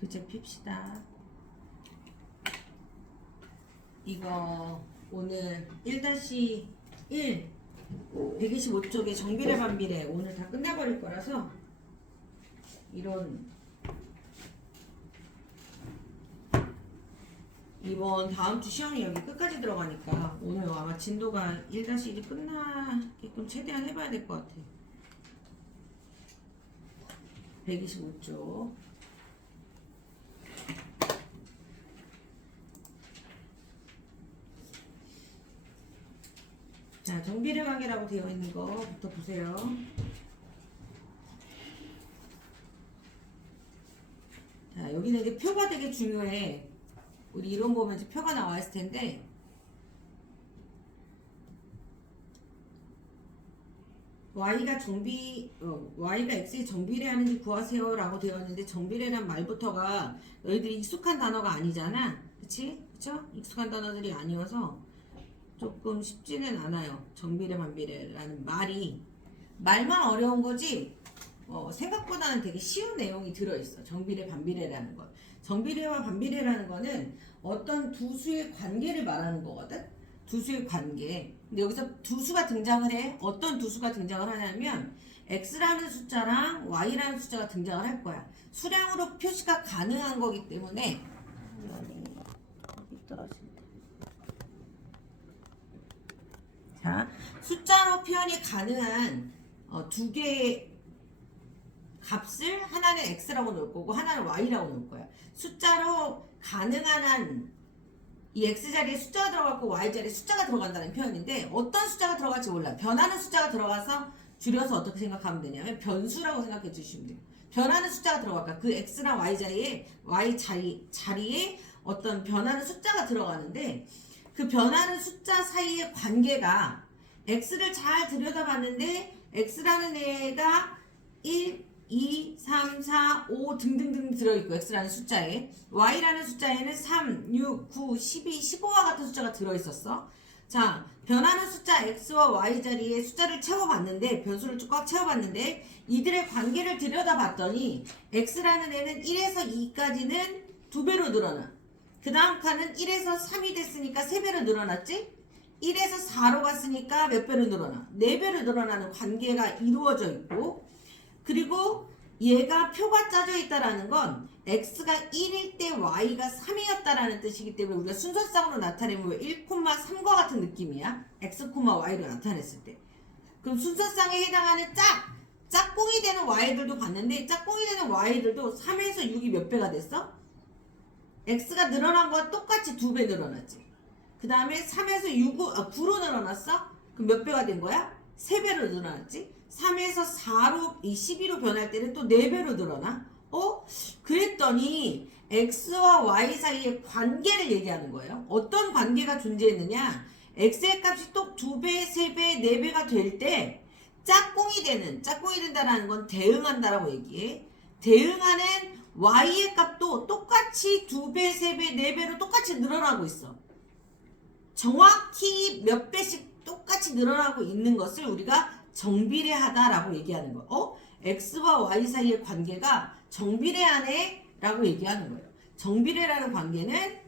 교재 핍시다. 이거 오늘 1-1 125쪽에 정비례 반비례 오늘 다 끝나버릴 거라서 이번 다음 주 시험이 여기 끝까지 들어가니까 오늘 아마 진도가 1-1이 끝나게끔 최대한 해봐야 될 것 같아. 125쪽. 자, 정비례 관계라고 되어 있는 거부터 보세요. 자, 여기는 이제 표가 되게 중요해. 우리 이론 보면 이제 표가 나와 있을 텐데, y가 x의 정비례하는지 구하세요 라고 되어 있는데, 정비례란 말부터가 너희들이 익숙한 단어가 아니잖아. 그치? 그쵸? 익숙한 단어들이 아니어서 조금 쉽지는 않아요. 정비례 반비례라는 말만 어려운 거지 생각보다는 되게 쉬운 내용이 들어있어. 정비례 반비례라는 것. 정비례와 반비례라는 거는 어떤 두 수의 관계를 말하는 거거든. 두 수의 관계. 근데 여기서 두 수가 등장을 해. 어떤 두 수가 등장을 하냐면 x라는 숫자랑 y라는 숫자가 등장을 할 거야. 수량으로 표시가 가능한 거기 때문에 자, 숫자로 표현이 가능한 두 개의 값을 하나는 x라고 놓을 거고 하나는 y라고 놓을 거야. 숫자로 가능한 한 이 x 자리에 숫자가 들어가고 y 자리에 숫자가 들어간다는 표현인데 어떤 숫자가 들어갈지 몰라. 변하는 숫자가 들어가서 줄여서 어떻게 생각하면 되냐면 변수라고 생각해 주시면 돼요. 변하는 숫자가 들어갈까? 그 x랑 y 자리에 어떤 변하는 숫자가 들어가는데 그 변하는 숫자 사이의 관계가 x를 잘 들여다봤는데 x라는 애가 1, 2, 3, 4, 5 등등등 들어있고 x라는 숫자에 y라는 숫자에는 3, 6, 9, 12, 15와 같은 숫자가 들어있었어. 자, 변하는 숫자 x와 y 자리에 숫자를 채워봤는데 변수를 꽉 채워봤는데 이들의 관계를 들여다봤더니 x라는 애는 1에서 2까지는 2배로 늘어나. 그 다음 칸은 1에서 3이 됐으니까 3배로 늘어났지? 1에서 4로 갔으니까 몇 배로 늘어나? 4배로 늘어나는 관계가 이루어져 있고 그리고 얘가 표가 짜져 있다라는 건 x가 1일 때 y가 3이었다라는 뜻이기 때문에 우리가 순서상으로 나타내면 1,3과 같은 느낌이야. x, y로 나타냈을 때. 그럼 순서상에 해당하는 짝꿍이 되는 y들도 봤는데 짝꿍이 되는 y들도 3에서 6이 몇 배가 됐어? x가 늘어난 거와 똑같이 2배 늘어났지. 그 다음에 3에서 9로 늘어났어? 그럼 몇 배가 된 거야? 3배로 늘어났지. 3에서 4로 12로 변할 때는 또 4배로 늘어나. 그랬더니 x와 y 사이의 관계를 얘기하는 거예요. 어떤 관계가 존재했느냐? x의 값이 또 2배, 3배, 4배가 될 때 짝꿍이 된다라는 건 대응한다라고 얘기해. 대응하는 y의 값도 똑같이 2배, 3배, 4배로 똑같이 늘어나고 있어. 정확히 몇 배씩 똑같이 늘어나고 있는 것을 우리가 정비례하다라고 얘기하는 거. x와 y 사이의 관계가 정비례하네 라고 얘기하는 거예요. 정비례라는 관계는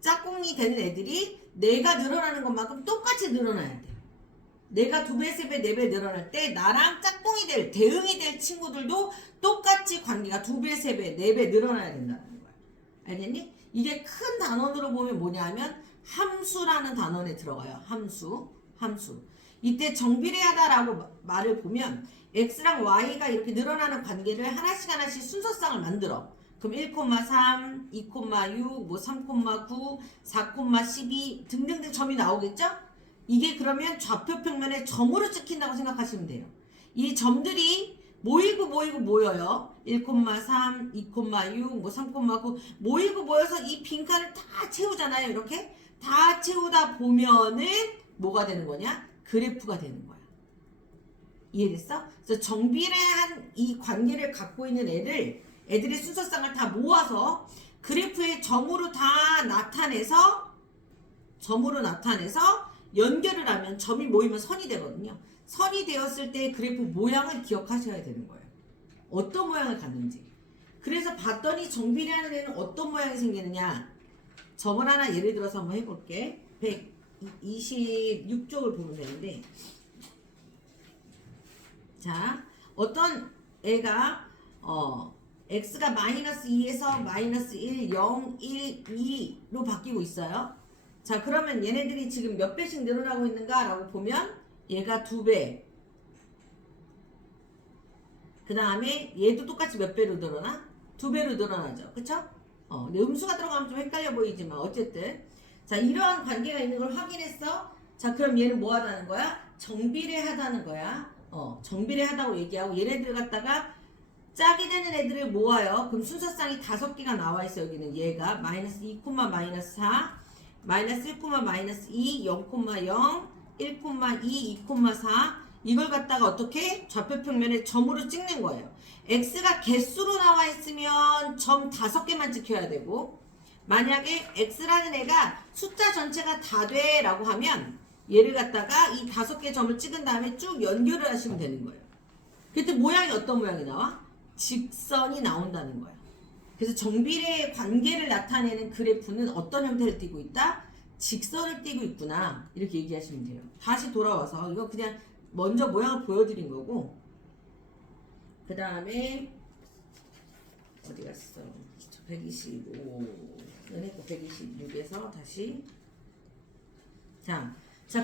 짝꿍이 되는 애들이 내가 늘어나는 것만큼 똑같이 늘어나야 돼. 내가 2배, 3배, 4배 늘어날 때 나랑 짝꿍이 될, 대응이 될 친구들도 똑같이 관계가 2배, 3배, 4배 늘어나야 된다는 거야. 알겠니? 이게 큰 단원으로 보면 뭐냐 하면 함수라는 단원에 들어가요. 함수. 이때 정비례하다라고 말을 보면 x랑 y가 이렇게 늘어나는 관계를 하나씩 순서상을 만들어. 그럼 1,3, 2,6, 3,9, 4,12 등등등 점이 나오겠죠? 이게 그러면 좌표 평면에 점으로 찍힌다고 생각하시면 돼요. 이 점들이 모여요. 1,3, 2,6, 3,9 모여서 이 빈칸을 다 채우잖아요. 이렇게 다 채우다 보면은 뭐가 되는 거냐? 그래프가 되는 거야. 이해됐어? 그래서 정비례한 이 관계를 갖고 있는 애들의 순서상을 다 모아서 그래프의 점으로 다 나타내서 연결을 하면 점이 모이면 선이 되거든요. 선이 되었을 때 그래프 모양을 기억하셔야 되는 거예요. 어떤 모양을 갖는지. 그래서 봤더니 정비례하는 애는 어떤 모양이 생기느냐. 저번 하나 예를 들어서 한번 해볼게. 126쪽을 보면 되는데, 자, 어떤 애가 x가 마이너스 2에서 마이너스 1, 0, 1, 2로 바뀌고 있어요. 자, 그러면 얘네들이 지금 몇 배씩 늘어나고 있는가 라고 보면 얘가 2배, 그 다음에 얘도 똑같이 몇 배로 늘어나? 2배로 늘어나죠. 그쵸? 근데 음수가 들어가면 좀 헷갈려 보이지만 어쨌든 자, 이러한 관계가 있는 걸 확인했어. 자, 그럼 얘는 뭐 하다는 거야? 정비례하다는 거야. 정비례하다고 얘기하고 얘네들 갖다가 짝이 되는 애들을 모아요. 그럼 순서쌍이 5개가 나와 있어. 여기는 얘가 마이너스 2, 마이너스 4, 마이너스 1, 마이너스 2, 0, 0, 1, 2, 2, 4 이걸 갖다가 어떻게? 좌표 평면에 점으로 찍는 거예요. x가 개수로 나와 있으면 점 5개만 찍혀야 되고, 만약에 x라는 애가 숫자 전체가 다 돼 라고 하면 얘를 갖다가 이 5개 점을 찍은 다음에 쭉 연결을 하시면 되는 거예요. 그때 모양이 어떤 모양이 나와? 직선이 나온다는 거야. 그래서 정비례의 관계를 나타내는 그래프는 어떤 형태를 띠고 있다? 직선을 띠고 있구나. 이렇게 얘기하시면 돼요. 다시 돌아와서 이거 그냥 먼저 모양을 보여드린 거고, 그 다음에 어디 갔어? 125는 했고 126에서 다시 자,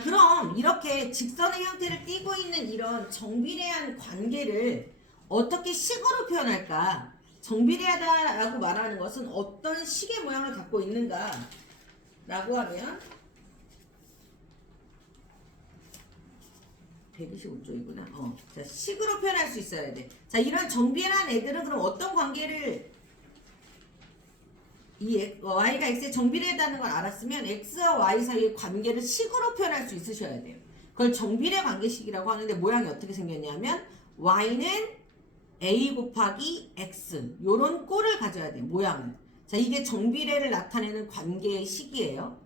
그럼 이렇게 직선의 형태를 띠고 있는 이런 정비례한 관계를 어떻게 식으로 표현할까? 정비례하다라고 말하는 것은 어떤 식의 모양을 갖고 있는가? 라고 하면 125쪽이구나. 자, 식으로 표현할 수 있어야 돼. 자, 이런 정비례한 애들은 그럼 어떤 관계를 이 y가 x에 정비례하다는 걸 알았으면 x와 y 사이의 관계를 식으로 표현할 수 있으셔야 돼요. 그걸 정비례 관계식이라고 하는데 모양이 어떻게 생겼냐면 y는 a 곱하기 x 요런 꼴을 가져야 돼요. 모양을. 자, 이게 정비례를 나타내는 관계의 식이에요.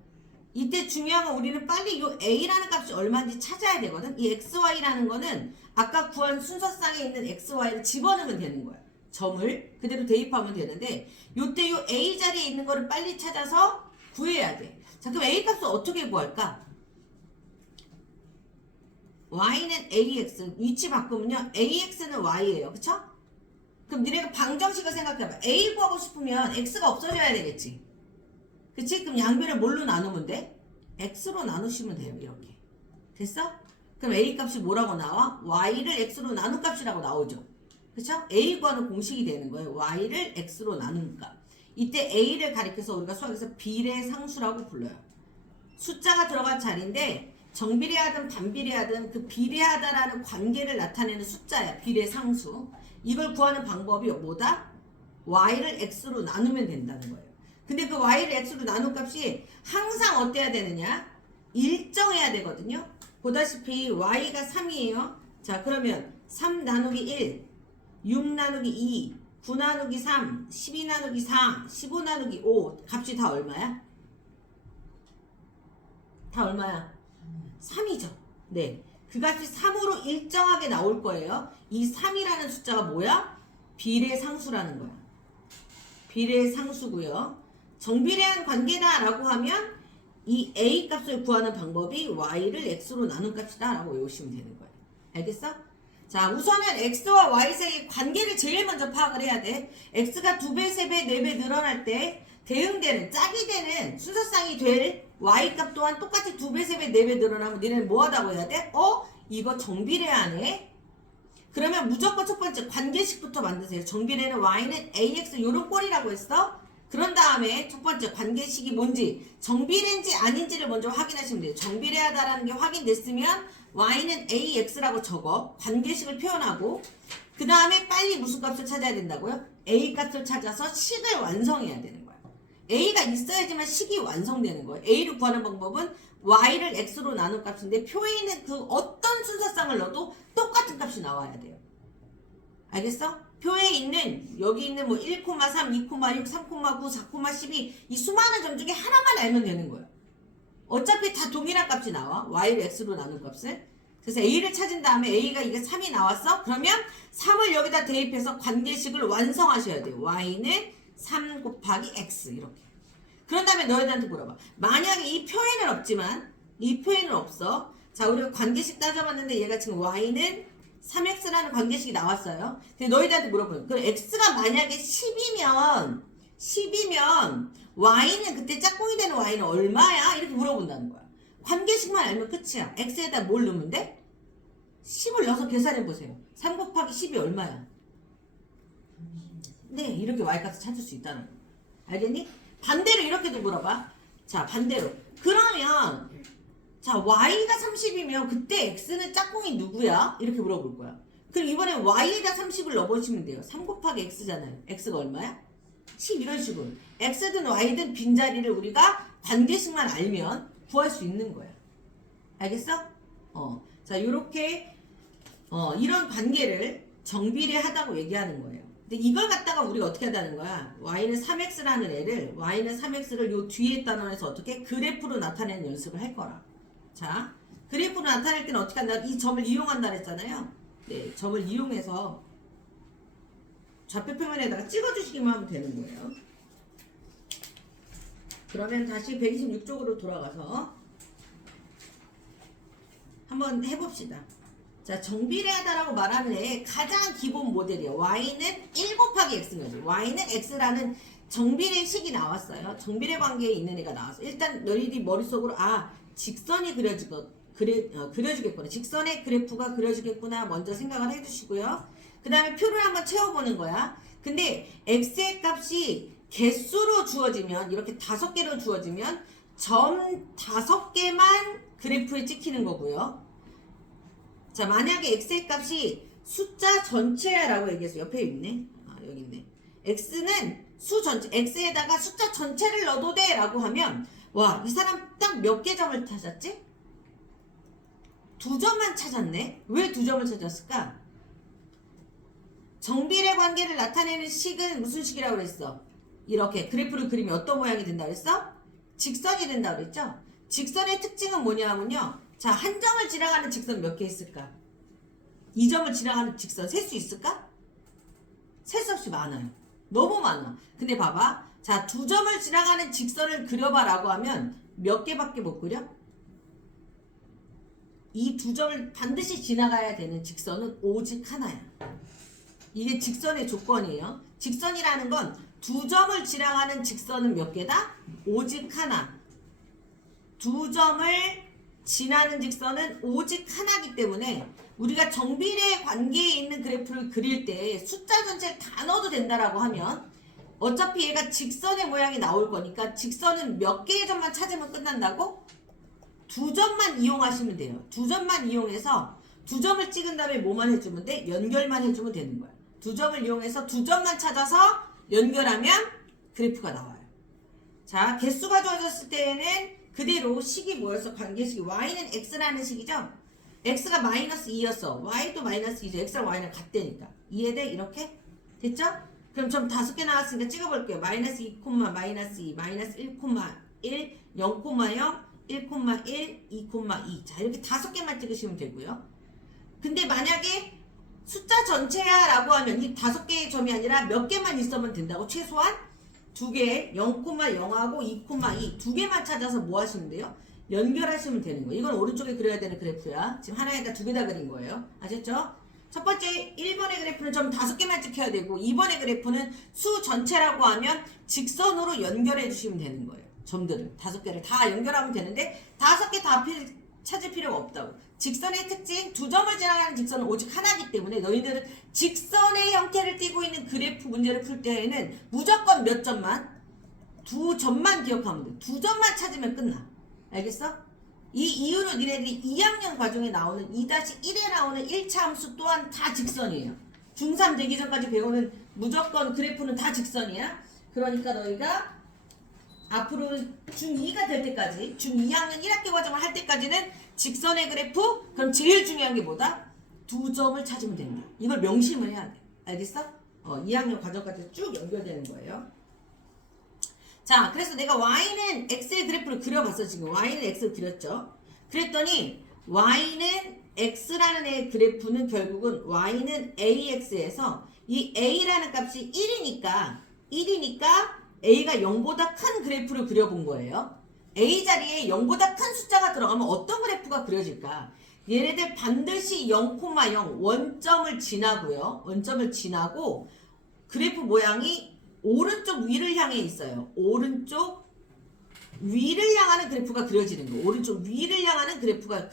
이때 중요한 건 우리는 빨리 이 a라는 값이 얼마인지 찾아야 되거든. 이 xy라는 거는 아까 구한 순서쌍에 있는 xy를 집어넣으면 되는 거야. 점을 그대로 대입하면 되는데 요때 요 a 자리에 있는 거를 빨리 찾아서 구해야 돼. 자, 그럼 a 값을 어떻게 구할까? y는 ax 위치 바꾸면요 ax는 y예요. 그쵸? 그럼 니네가 방정식을 생각해봐. a 구하고 싶으면 x가 없어져야 되겠지. 그치? 그럼 양변을 뭘로 나누면 돼? x로 나누시면 돼요. 이렇게 됐어? 그럼 a 값이 뭐라고 나와? y를 x로 나눈 값이라고 나오죠. 그쵸? a 구하는 공식이 되는 거예요. y를 x로 나눈 값. 이때 a를 가리켜서 우리가 수학에서 비례상수라고 불러요. 숫자가 들어간 자리인데 정비례하든 반비례하든 그 비례하다라는 관계를 나타내는 숫자야. 비례상수. 이걸 구하는 방법이 뭐다? y를 x로 나누면 된다는 거예요. 근데 그 y를 x로 나눈 값이 항상 어때야 되느냐? 일정해야 되거든요. 보다시피 y가 3이에요. 자, 그러면 3 나누기 1, 6 나누기 2, 9 나누기 3, 12 나누기 4, 15 나누기 5 값이 다 얼마야? 다 얼마야? 3이죠. 네. 그 값이 3으로 일정하게 나올 거예요. 이 3이라는 숫자가 뭐야? 비례상수라는 거야. 비례상수고요. 정비례한 관계다 라고 하면 이 a 값을 구하는 방법이 y를 x로 나눈 값이다 라고 외우시면 되는 거예요. 알겠어? 자, 우선은 x와 y 사이의 관계를 제일 먼저 파악을 해야 돼. x가 2배, 3배, 4배 늘어날 때 대응되는 짝이 되는 순서쌍이 될 y 값 또한 똑같이 2배, 3배, 4배 늘어나면 니네는 뭐 하다고 해야 돼? 이거 정비례하네? 그러면 무조건 첫 번째 관계식부터 만드세요. 정비례는 y는 ax 요런 꼴이라고 했어? 그런 다음에 첫 번째 관계식이 뭔지 정비례인지 아닌지를 먼저 확인하시면 돼요. 정비례하다라는 게 확인됐으면 y는 ax라고 적어 관계식을 표현하고 그 다음에 빨리 무슨 값을 찾아야 된다고요? a 값을 찾아서 식을 완성해야 되는 거야. a가 있어야지만 식이 완성되는 거예요. a를 구하는 방법은 y를 x로 나눈 값인데 표에 있는 그 어떤 순서쌍을 넣어도 똑같은 값이 나와야 돼요. 알겠어? 표에 있는 여기 있는 뭐 1,3, 2,6, 3,9, 4,12 이 수많은 점 중에 하나만 알면 되는 거예요. 어차피 다 동일한 값이 나와. y를 x로 나눈 값을. 그래서 A를 찾은 다음에 A가 이게 3이 나왔어? 그러면 3을 여기다 대입해서 관계식을 완성하셔야 돼요. Y는 3 곱하기 X 이렇게. 그런 다음에 너희들한테 물어봐. 만약에 이 표에는 없지만 이 표에는 없어. 자, 우리가 관계식 따져봤는데 얘가 지금 Y는 3X라는 관계식이 나왔어요. 근데 너희들한테 물어보는 그 X가 만약에 10이면 Y는 그때 짝꿍이 되는 Y는 얼마야? 이렇게 물어본다는 거야. 관계식만 알면 끝이야. X에다 뭘 넣으면 돼? 10을 넣어서 계산해보세요. 3 곱하기 10이 얼마야? 네, 이렇게 Y값을 찾을 수 있다는 거야. 알겠니? 반대로 이렇게도 물어봐. 자, 반대로. 그러면 자, Y가 30이면 그때 X는 짝꿍이 누구야? 이렇게 물어볼 거야. 그럼 이번에 Y에다 30을 넣어보시면 돼요. 3 곱하기 X잖아요. X가 얼마야? 10 이런 식으로. X든 Y든 빈자리를 우리가 관계식만 알면 구할 수 있는 거야. 알겠어? 자, 요렇게 이런 관계를 정비례하다고 얘기하는 거예요. 근데 이걸 갖다가 우리가 어떻게 하다는 거야? Y는 3X라는 애를 Y는 3X를 요 뒤에 따라서 어떻게 그래프로 나타내는 연습을 할 거라. 자, 그래프로 나타낼 때는 어떻게 한다? 이 점을 이용한다 그랬잖아요. 네, 점을 이용해서 좌표평면에다가 찍어주시기만 하면 되는 거예요. 그러면 다시 126쪽으로 돌아가서 한번 해봅시다. 자, 정비례하다라고 말하는 애의 가장 기본 모델이에요. Y는 1 곱하기 X인 거죠. Y는 X라는 정비례 식이 나왔어요. 정비례 관계에 있는 애가 나왔어. 일단 너희들이 머릿속으로 직선이 그려지겠구나. 직선의 그래프가 그려지겠구나. 먼저 생각을 해주시고요. 그 다음에 표를 한번 채워보는 거야. 근데 X의 값이 개수로 주어지면 이렇게 5개로 주어지면 점 5개만 그래프에 찍히는 거고요. 자, 만약에 X의 값이 숫자 전체야 라고 얘기했어. 옆에 있네. 여기 있네. X는 수 전체, X에다가 숫자 전체를 넣어도 돼 라고 하면 와, 이 사람 딱 몇 개 점을 찾았지? 2점만 찾았네. 왜 2점을 찾았을까? 정비례 관계를 나타내는 식은 무슨 식이라고 그랬어? 이렇게 그래프를 그리면 어떤 모양이 된다 그랬어? 직선이 된다 그랬죠? 직선의 특징은 뭐냐면요. 자, 한 점을 지나가는 직선 몇 개 있을까? 2점을 지나가는 직선 셀 수 있을까? 셀 수 없이 많아요. 너무 많아. 근데 봐봐. 자, 2점을 지나가는 직선을 그려봐 라고 하면 몇 개밖에 못 그려? 이 2점을 반드시 지나가야 되는 직선은 오직 하나야. 이게 직선의 조건이에요. 직선이라는 건 2점을 지나가는 직선은 몇 개다? 오직 하나. 2점을 지나는 직선은 오직 하나이기 때문에 우리가 정비례 관계에 있는 그래프를 그릴 때 숫자 전체를 다 넣어도 된다라고 하면 어차피 얘가 직선의 모양이 나올 거니까 직선은 몇 개의 점만 찾으면 끝난다고? 2점만 이용하시면 돼요. 2점만 이용해서 2점을 찍은 다음에 뭐만 해주면 돼? 연결만 해주면 되는 거야. 2점을 이용해서 2점만 찾아서 연결하면 그래프가 나와요. 자, 개수가 주어졌을 때에는 그대로 식이 뭐였어? 관계식이 Y는 X라는 식이죠? X가 마이너스 2였어. Y도 마이너스 2죠. X랑 Y는 같다니까. 이해돼? 이렇게? 됐죠? 그럼 점 5개 나왔으니까 찍어볼게요. 마이너스 2, 마이너스 2, 마이너스 1, 1, 0, 0, 1,1, 2,2. 자, 이렇게 5개만 찍으시면 되고요. 근데 만약에 숫자 전체야 라고 하면 이 5개의 점이 아니라 몇 개만 있으면 된다고? 최소한 2개, 0,0하고 2,2 2개만 찾아서 뭐 하시면 돼요? 연결하시면 되는 거예요. 이건 오른쪽에 그려야 되는 그래프야. 지금 하나에다 2개 다 그린 거예요. 아셨죠? 첫 번째 1번의 그래프는 점 5개만 찍혀야 되고 2번의 그래프는 수 전체라고 하면 직선으로 연결해 주시면 되는 거예요. 점들을 5개를 다 연결하면 되는데 5개 다 찾을 필요가 없다고. 직선의 특징 2점을 지나가는 직선은 오직 하나이기 때문에 너희들은 직선의 형태를 띠고 있는 그래프 문제를 풀 때에는 무조건 몇 점만? 2점만 기억하면 돼. 2점만 찾으면 끝나. 알겠어? 이 이유로 니네들이 2학년 과정에 나오는 2-1에 나오는 1차 함수 또한 다 직선이에요. 중3 되기 전까지 배우는 무조건 그래프는 다 직선이야. 그러니까 너희가 앞으로는 중2가 될 때까지 중2학년 1학기 과정을 할 때까지는 직선의 그래프 그럼 제일 중요한 게 뭐다? 2점을 찾으면 된다. 이걸 명심을 해야 돼. 알겠어? 2학년 과정까지 쭉 연결되는 거예요. 자, 그래서 내가 Y는 X의 그래프를 그려봤어. 지금 Y는 X를 그렸죠. 그랬더니 Y는 x라는 애 그래프는 결국은 y는 ax에서 이 a라는 값이 1이니까 a가 0보다 큰 그래프를 그려본 거예요. a 자리에 0보다 큰 숫자가 들어가면 어떤 그래프가 그려질까? 얘네들 반드시 0,0 원점을 지나고요. 원점을 지나고 그래프 모양이 오른쪽 위를 향해 있어요. 오른쪽 위를 향하는 그래프가 그려지는 거. 오른쪽 위를 향하는 그래프가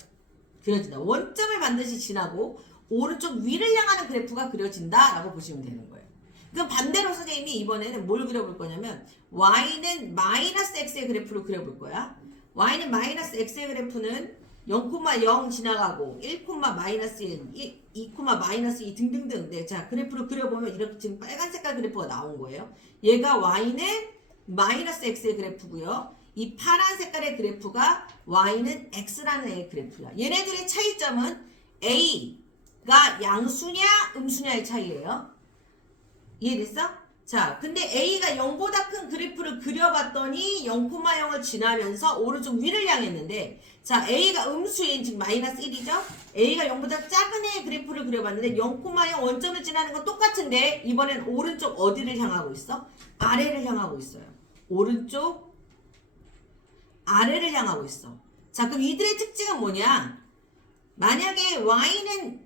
그려진다. 원점을 반드시 지나고 오른쪽 위를 향하는 그래프가 그려진다라고 보시면 되는 거예요. 그럼 반대로 선생님이 이번에는 뭘 그려볼 거냐면 y는 마이너스 x의 그래프를 그려볼 거야. y는 마이너스 x의 그래프는 0,0 지나가고 1, 마이너스 1, 2, 마이너스 2 등등등. 네, 자 그래프를 그려보면 이렇게 지금 빨간 색깔 그래프가 나온 거예요. 얘가 y는 마이너스 x의 그래프고요. 이 파란 색깔의 그래프가 y는 x라는 애의 그래프야. 얘네들의 차이점은 a가 양수냐 음수냐의 차이예요. 이해됐어? 자, 근데 a가 0보다 큰 그래프를 그려봤더니 0,0을 지나면서 오른쪽 위를 향했는데, 자, a가 음수인 즉 마이너스 1이죠? a가 0보다 작은 애의 그래프를 그려봤는데 0,0 원점을 지나는 건 똑같은데 이번엔 오른쪽 어디를 향하고 있어? 아래를 향하고 있어요. 오른쪽 아래를 향하고 있어. 자, 그럼 이들의 특징은 뭐냐? 만약에 y는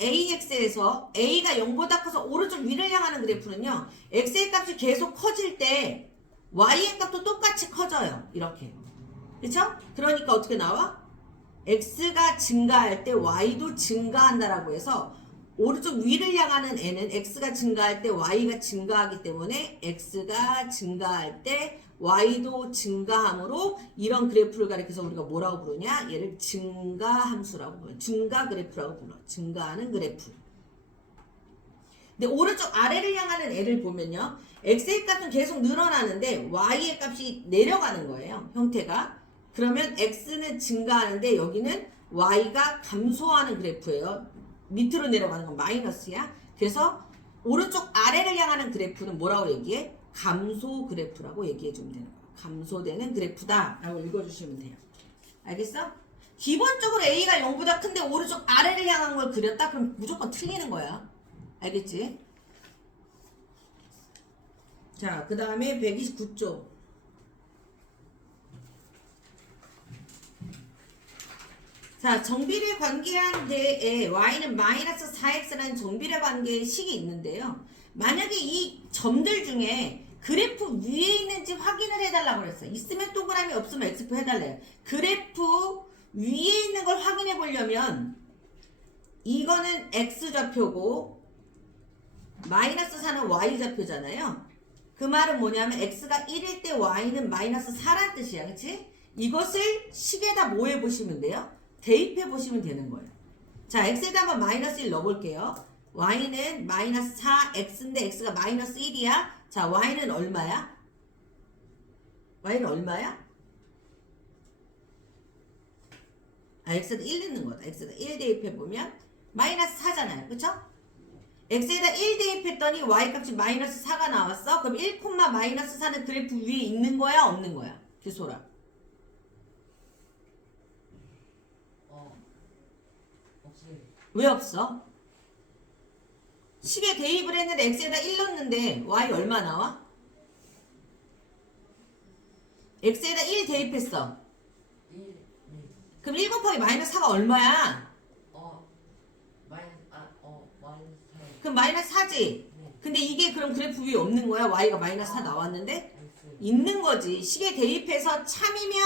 ax에서 a가 0보다 커서 오른쪽 위를 향하는 그래프는요. x의 값이 계속 커질 때 y의 값도 똑같이 커져요. 이렇게. 그쵸? 그러니까 어떻게 나와? x가 증가할 때 y도 증가한다라고 해서 오른쪽 위를 향하는 애는 x가 증가할 때 y가 증가하기 때문에 x가 증가할 때 y도 증가함으로 이런 그래프를 가리켜서 우리가 뭐라고 부르냐? 얘를 증가함수라고 불러. 증가 그래프라고 불러. 증가하는 그래프. 근데 오른쪽 아래를 향하는 애를 보면요. x의 값은 계속 늘어나는데 y의 값이 내려가는 거예요. 형태가. 그러면 x는 증가하는데 여기는 y가 감소하는 그래프예요. 밑으로 내려가는 건 마이너스야. 그래서 오른쪽 아래를 향하는 그래프는 뭐라고 얘기해? 감소 그래프라고 얘기해 주면 되는 거야. 감소되는 그래프다 라고 읽어주시면 돼요. 알겠어? 기본적으로 A가 0보다 큰데 오른쪽 아래를 향한 걸 그렸다? 그럼 무조건 틀리는 거야. 알겠지? 자, 그 다음에 129쪽. 자, 정비례 관계한 데에 y는 마이너스 4x라는 정비례 관계의 식이 있는데요. 만약에 이 점들 중에 그래프 위에 있는지 확인을 해달라고 그랬어요. 있으면 동그라미, 없으면 x표 해달래요. 그래프 위에 있는 걸 확인해 보려면 이거는 x좌표고 마이너스 4는 y좌표잖아요. 그 말은 뭐냐면 x가 1일 때 y는 마이너스 4란 뜻이야. 그치? 이것을 식에다 뭐 해보시면 돼요? 대입해 보시면 되는 거예요. 자, x에다 한번 마이너스 1 넣어볼게요. y는 마이너스 4x인데 x가 마이너스 1이야. 자, y는 얼마야? y는 얼마야? 아, x에다 1 넣는 거다. x에다 1 대입해보면 마이너스 4잖아요. 그쵸? x에다 1 대입했더니 y 값이 마이너스 4가 나왔어. 그럼 1, 마이너스 4는 그래프 위에 있는 거야? 없는 거야? 규소라. 왜 없어? 식에 대입을 했는데 x에다 1 넣었는데 y 얼마 나와? x에다 1 대입했어. 1, 그럼 1 곱하기 마이너스 4가 얼마야? 마이너스 4. 그럼 마이너스 4지? 근데 이게 그럼 그래프 위에 없는 거야? y가 마이너스 4 나왔는데? 있는 거지. 식에 대입해서 참이면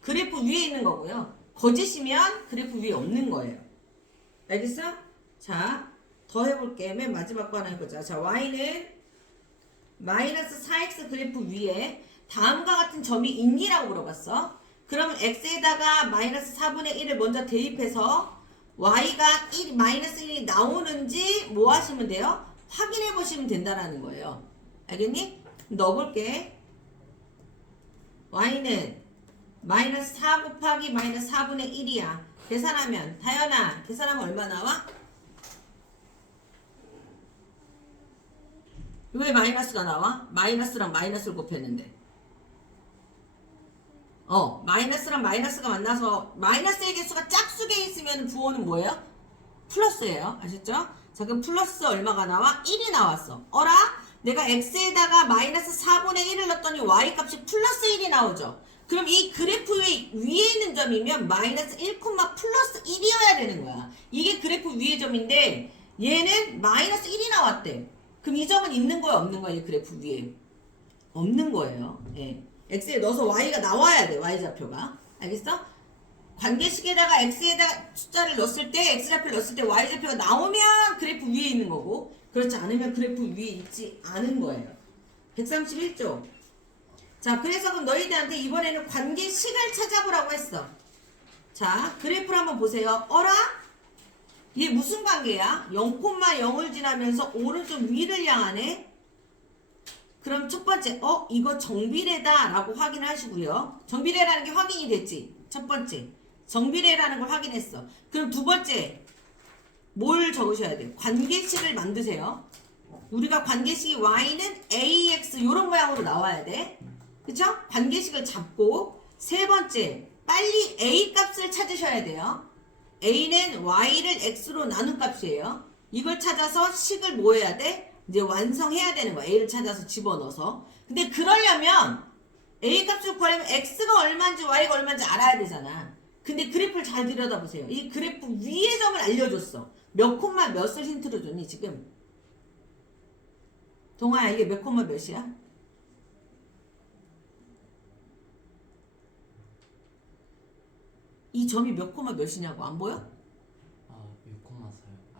그래프 위에 있는 거고요. 거짓이면 그래프 위에 없는 거예요. 알겠어? 자, 더 해볼게. 맨 마지막 거 하나 해보자. 자, y는 마이너스 4x 그래프 위에 다음과 같은 점이 있니라고 물어봤어. 그러면 x에다가 마이너스 4분의 1을 먼저 대입해서 y가 1, 마이너스 1이 나오는지 뭐 하시면 돼요? 확인해 보시면 된다라는 거예요. 알겠니? 넣어볼게. y는 마이너스 4 곱하기 마이너스 4분의 1이야. 계산하면 다현아 계산하면 얼마 나와? 왜 마이너스가 나와? 마이너스랑 마이너스를 곱했는데 마이너스랑 마이너스가 만나서 마이너스의 개수가 짝수에 있으면 부호는 뭐예요? 플러스예요. 아셨죠? 자, 그럼 플러스 얼마가 나와? 1이 나왔어. 어라? 내가 x에다가 마이너스 4분의 1을 넣었더니 y 값이 플러스 1이 나오죠. 그럼 이 그래프 위에 있는 점이면 마이너스 1, 플러스 1이어야 되는 거야. 이게 그래프 위의 점인데 얘는 마이너스 1이 나왔대. 그럼 이 점은 있는 거야, 없는 거야? 이 그래프 위에 없는 거예요. 예. x에 넣어서 y가 나와야 돼. y좌표가. 알겠어? 관계식에다가 x에다가 숫자를 넣었을 때 x좌표를 넣었을 때 y좌표가 나오면 그래프 위에 있는 거고, 그렇지 않으면 그래프 위에 있지 않은 거예요. 131조. 자, 그래서 그럼 너희들한테 이번에는 관계식을 찾아보라고 했어. 자, 그래프를 한번 보세요. 어라? 이게 무슨 관계야? 0,0을 지나면서 오른쪽 위를 향하네? 그럼 첫 번째, 이거 정비례다 라고 확인을 하시고요. 정비례라는 게 확인이 됐지? 첫 번째, 정비례라는 걸 확인했어. 그럼 두 번째, 뭘 적으셔야 돼요? 관계식을 만드세요. 우리가 관계식이 y는 ax 요런 모양으로 나와야 돼. 그쵸? 관계식을 잡고, 세 번째, 빨리 a 값을 찾으셔야 돼요. a는 y를 x로 나눈 값이에요. 이걸 찾아서 식을 뭐 해야 돼? 이제 완성해야 되는 거야. a를 찾아서 집어넣어서. 근데 그러려면 a 값을 구하려면 x가 얼마인지 y가 얼마인지 알아야 되잖아. 근데 그래프를 잘 들여다보세요. 이 그래프 위의 점을 알려줬어. 몇 콤마 몇을 힌트로 줬니 지금? 동아야, 이게 몇 콤마 몇이야? 이 점이 몇 콤마 몇이냐고, 안 보여? 6,4,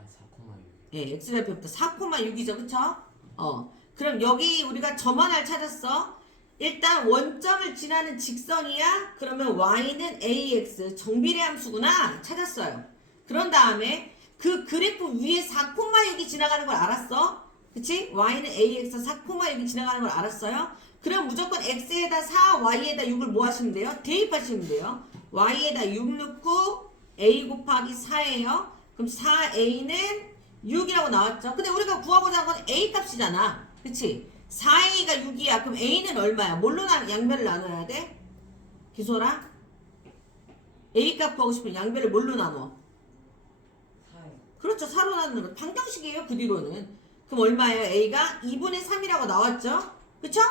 4,6. 예, x좌표부터 4,6이죠, 그쵸? 그럼 여기 우리가 점 하나를 찾았어. 일단 원점을 지나는 직선이야? 그러면 y는 ax, 정비례 함수구나 찾았어요. 그런 다음에 그 그래프 위에 4,6이 지나가는 걸 알았어? 그치? y는 ax 4,6이 지나가는 걸 알았어요? 그럼 무조건 x에다 4, y에다 6을 뭐 하시면 돼요? 대입하시면 돼요. y에다 6 넣고 a 곱하기 4예요. 그럼 4a는 6이라고 나왔죠? 근데 우리가 구하고자 한 건 a 값이잖아. 그치? 4a가 6이야. 그럼 a는 얼마야? 뭘로 양변을 나눠야 돼? 기소라? a 값 구하고 싶으면 양변을 뭘로 나눠? 4요. 그렇죠. 4로 나누는 거. 방정식이에요. 그 뒤로는. 그럼 얼마예요? a가 2분의 3이라고 나왔죠? 그쵸?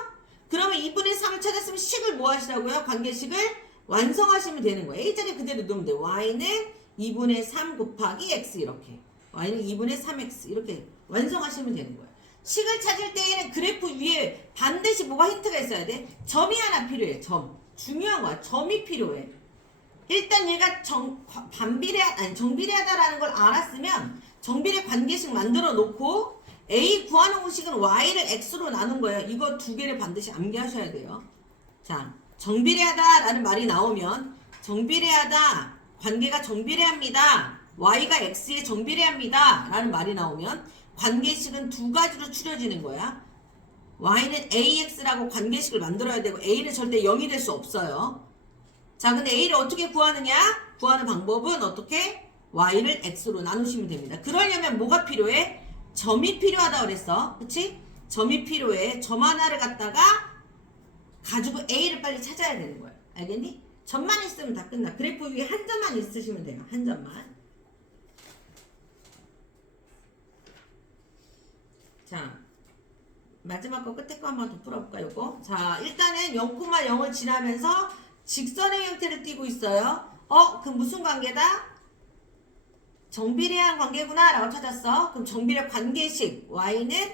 그러면 2분의 3을 찾았으면 식을 뭐 하시라고요? 관계식을 완성하시면 되는 거예요. a자리 그대로 넣으면 돼요. y는 2분의 3 곱하기 x 이렇게. y는 2분의 3x 이렇게 완성하시면 되는 거예요. 식을 찾을 때에는 그래프 위에 반드시 뭐가 힌트가 있어야 돼? 점이 하나 필요해. 점. 중요한 거야. 점이 필요해. 일단 얘가 정비례하다라는 걸 알았으면 정비례 관계식 만들어 놓고 a 구하는 식은 y를 x로 나눈 거예요. 이거 두 개를 반드시 암기하셔야 돼요. 자, 정비례하다라는 말이 나오면 정비례하다, 관계가 정비례합니다. y가 x에 정비례합니다. 라는 말이 나오면 관계식은 두 가지로 추려지는 거야. y는 ax라고 관계식을 만들어야 되고 a는 절대 0이 될 수 없어요. 자, 근데 a를 어떻게 구하느냐? 구하는 방법은 어떻게? y를 x로 나누시면 됩니다. 그러려면 뭐가 필요해? 점이 필요하다 그랬어. 그치? 점이 필요해. 점 하나를 갖다가 가지고 a를 빨리 찾아야 되는 거야. 알겠니? 점만 있으면 다 끝나. 그래프 위에 한 점만 있으시면 돼요. 한 점만. 자, 마지막 거 끝에 거 한번 더 풀어볼까, 요거? 자, 일단은 0,0을 지나면서 직선의 형태를 띠고 있어요. 그 무슨 관계다? 정비례한 관계구나 라고 찾았어. 그럼 정비례 관계식 y는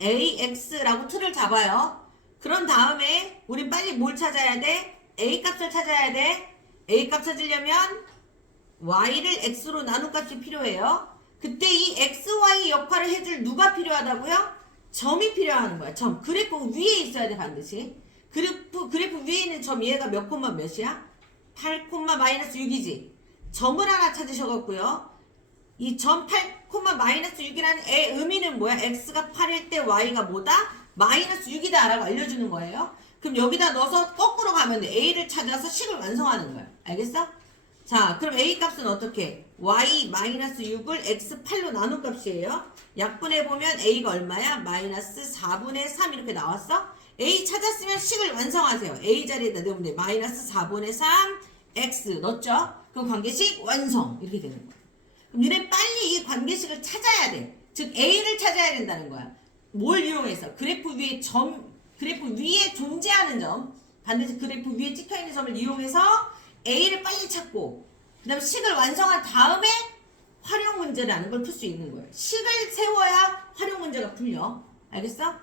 ax라고 틀을 잡아요. 그런 다음에 우린 빨리 뭘 찾아야 돼? a 값을 찾아야 돼. a 값 찾으려면 y를 x로 나눈 값이 필요해요. 그때 이 xy 역할을 해줄 누가 필요하다고요? 점이 필요한 거야. 점. 그래프 위에 있어야 돼 반드시. 그래프 위에 있는 점 얘가 몇 콤마 몇이야? 8 콤마 마이너스 6이지. 점을 하나 찾으셔갖고요. 이 점 8 콤마 마이너스 6이라는 의미는 뭐야? x가 8일 때 y가 뭐다? 마이너스 6이다 라고 알려주는 거예요. 그럼 여기다 넣어서 거꾸로 가면 돼. a를 찾아서 식을 완성하는 거야. 알겠어? 자, 그럼 a 값은 어떻게? y 마이너스 6을 x8로 나눈 값이에요. 약분해보면 a가 얼마야? 마이너스 4분의 3 이렇게 나왔어? A 찾았으면 식을 완성하세요. A 자리에다 넣으면 돼. 마이너스 4분의 3 x 넣었죠? 그럼 관계식 완성 이렇게 되는 거야. 그럼 너네 빨리 이 관계식을 찾아야 돼. 즉 A를 찾아야 된다는 거야. 뭘 이용해서? 그래프 위에 존재하는 점, 반드시 그래프 위에 찍혀있는 점을 이용해서 A를 빨리 찾고 그 다음에 식을 완성한 다음에 활용 문제라는 걸 풀 수 있는 거예요. 식을 세워야 활용 문제가 풀려. 알겠어?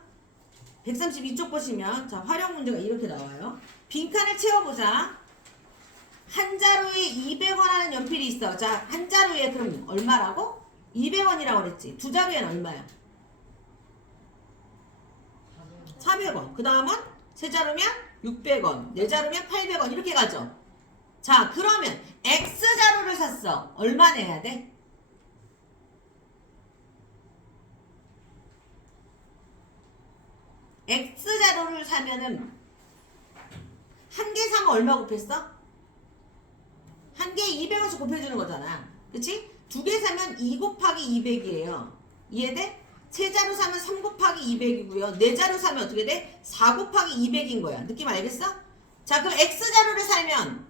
132쪽 보시면 자 활용 문제가 이렇게 나와요. 빈칸을 채워보자. 한 자루에 200원 하는 연필이 있어. 자, 한 자루에 그럼 얼마라고? 200원이라고 그랬지. 두 자루에는 얼마야? 400원. 그 다음은 세 자루면 600원. 네 자루면 800원. 이렇게 가죠. 자, 그러면 X자루를 샀어. 얼마 내야 돼? X자루를 사면은 한 개 사면 얼마 곱했어? 한 개에 200원씩 곱해주는 거잖아. 그치? 두 개 사면 2 곱하기 200이에요. 이해돼? 세 자루 사면 3 곱하기 200이고요. 네 자루 사면 어떻게 돼? 4 곱하기 200인 거야. 느낌 알겠어? 자, 그럼 X자루를 살면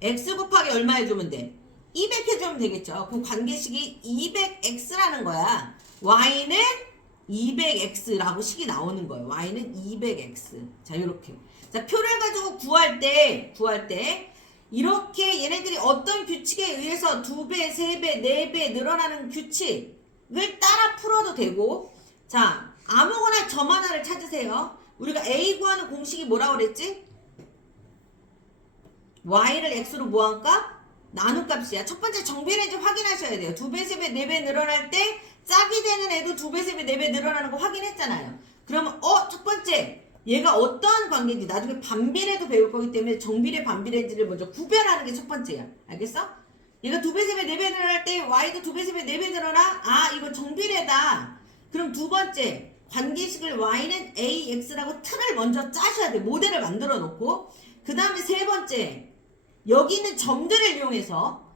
X 곱하기 얼마 해주면 돼? 200 해주면 되겠죠. 그럼 관계식이 200X라는 거야. Y는 200X라고 식이 나오는 거예요. Y는 200X. 자, 요렇게. 자, 표를 가지고 구할 때 이렇게 얘네들이 어떤 규칙에 의해서 2배, 3배, 4배 늘어나는 규칙을 따라 풀어도 되고, 자, 아무거나 점 하나를 찾으세요. 우리가 A 구하는 공식이 뭐라고 그랬지? Y를 X로 뭐한 값? 나눗값이야. 첫 번째 정비례인지 확인하셔야 돼요. 2배, 3배, 4배 늘어날 때 짝이 되는 애도 2배, 3배, 4배 늘어나는 거 확인했잖아요. 그러면 첫 번째 얘가 어떠한 관계인지 나중에 반비례도 배울 거기 때문에 정비례, 반비례인지를 먼저 구별하는 게 첫 번째야. 알겠어? 얘가 2배, 3배, 4배 늘어날 때 Y도 2배, 3배, 4배 늘어나? 아, 이거 정비례다. 그럼 두 번째 관계식을 Y는 AX라고 틀을 먼저 짜셔야 돼. 모델을 만들어 놓고. 그 다음에 세 번째 여기 있는 점들을 이용해서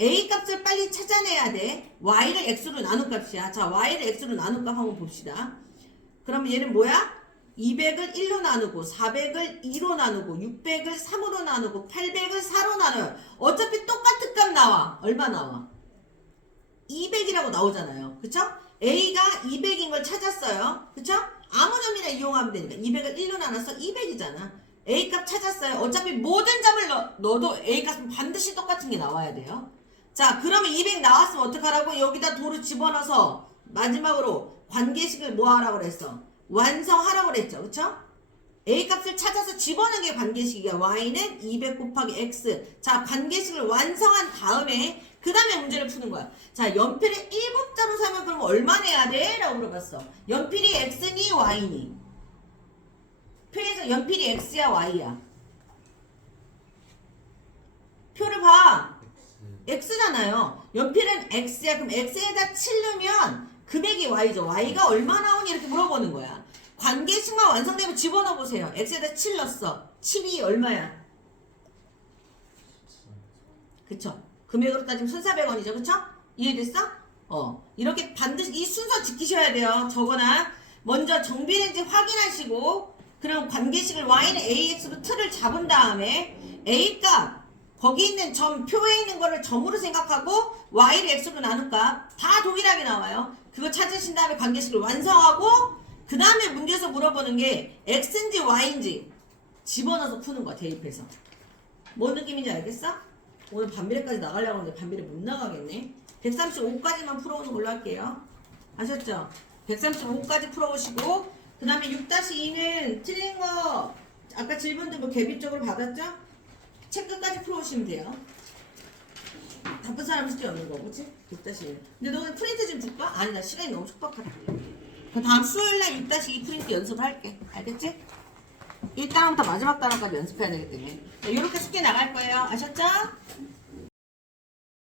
A 값을 빨리 찾아내야 돼. Y를 X로 나눈 값이야. 자, Y를 X로 나눈 값 한번 봅시다. 그러면 얘는 뭐야? 200을 1로 나누고 400을 2로 나누고 600을 3으로 나누고 800을 4로 나눠요. 어차피 똑같은 값 나와. 얼마 나와? 200이라고 나오잖아요. 그쵸? A가 200인 걸 찾았어요. 그쵸? 아무 점이나 이용하면 되니까 200을 1로 나눠서 200이잖아. A 값 찾았어요. 어차피 모든 점을 넣어도 A 값은 반드시 똑같은 게 나와야 돼요. 자, 그러면 200 나왔으면 어떡하라고? 여기다 도를 집어넣어서 마지막으로 관계식을 뭐 하라고 그랬어? 완성하라고 그랬죠. 그쵸? A 값을 찾아서 집어넣는 게 관계식이야. Y는 200 곱하기 X. 자, 관계식을 완성한 다음에 그 다음에 문제를 푸는 거야. 자, 연필을 7자로 사면 그럼 얼마 내야 돼? 라고 물어봤어. 연필이 X니 Y니? 표에서 연필이 X야 Y야? 표를 봐. X잖아요. 연필은 X야. 그럼 X에다 7 넣으면 금액이 Y죠. Y가 얼마 나오니? 이렇게 물어보는 거야. 관계식만 완성되면 집어넣어 보세요. X에다 7 넣었어. 7이 얼마야? 그쵸? 금액으로 따지면 1,400원이죠. 그쵸? 이해됐어? 이렇게 반드시 이 순서 지키셔야 돼요. 저거나 먼저 정비례인지 확인하시고 그럼 관계식을 Y는 AX로 틀을 잡은 다음에 A값 거기 있는 점, 표에 있는 거를 점으로 생각하고 Y를 X로 나눌까? 다 동일하게 나와요. 그거 찾으신 다음에 관계식을 완성하고 그 다음에 문제에서 물어보는 게 X인지 Y인지 집어넣어서 푸는 거야. 대입해서. 뭔 느낌인지 알겠어? 오늘 반비례까지 나가려고 하는데 반비례 못 나가겠네. 135까지만 풀어오는 걸로 할게요. 아셨죠? 135까지 풀어오시고 그 다음에 6-2는 틀린 거 아까 질문들 뭐 개비적으로 받았죠? 책 끝까지 풀어오시면 돼요. 바쁜 사람 숙제 없는 거 그치? 6-1. 근데 너는 프린트 좀 줄까? 아니 나 시간이 너무 촉박하다. 그 다음 수요일날 6-2 프린트 연습을 할게. 알겠지? 1단원부터 마지막 단원까지 연습해야 되기 때문에 이렇게 숙제 나갈 거예요. 아셨죠?